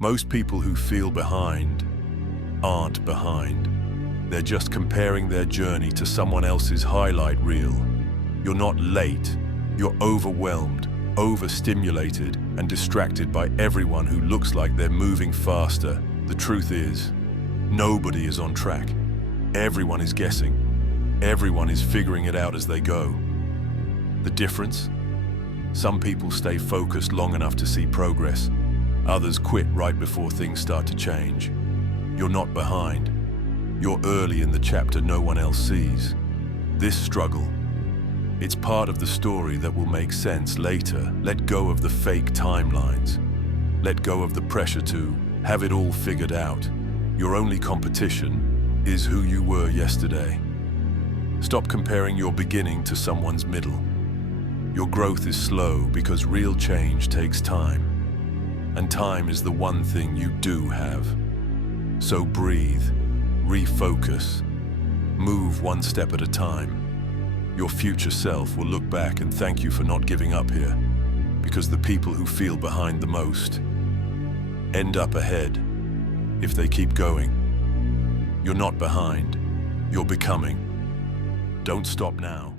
Most people who feel behind aren't behind. They're just comparing their journey to someone else's highlight reel. You're not late. You're overwhelmed, overstimulated, and distracted by everyone who looks like they're moving faster. The truth is, nobody is on track. Everyone is guessing. Everyone is figuring it out as they go. The difference? Some people stay focused long enough to see progress. Others quit right before things start to change. You're not behind. You're early in the chapter no one else sees. This struggle, it's part of the story that will make sense later. Let go of the fake timelines. Let go of the pressure to have it all figured out. Your only competition is who you were yesterday. Stop comparing your beginning to someone's middle. Your growth is slow because real change takes time. And time is the one thing you do have. So breathe, refocus, move one step at a time. Your future self will look back and thank you for not giving up here, because the people who feel behind the most end up ahead if they keep going. You're not behind, you're becoming. Don't stop now.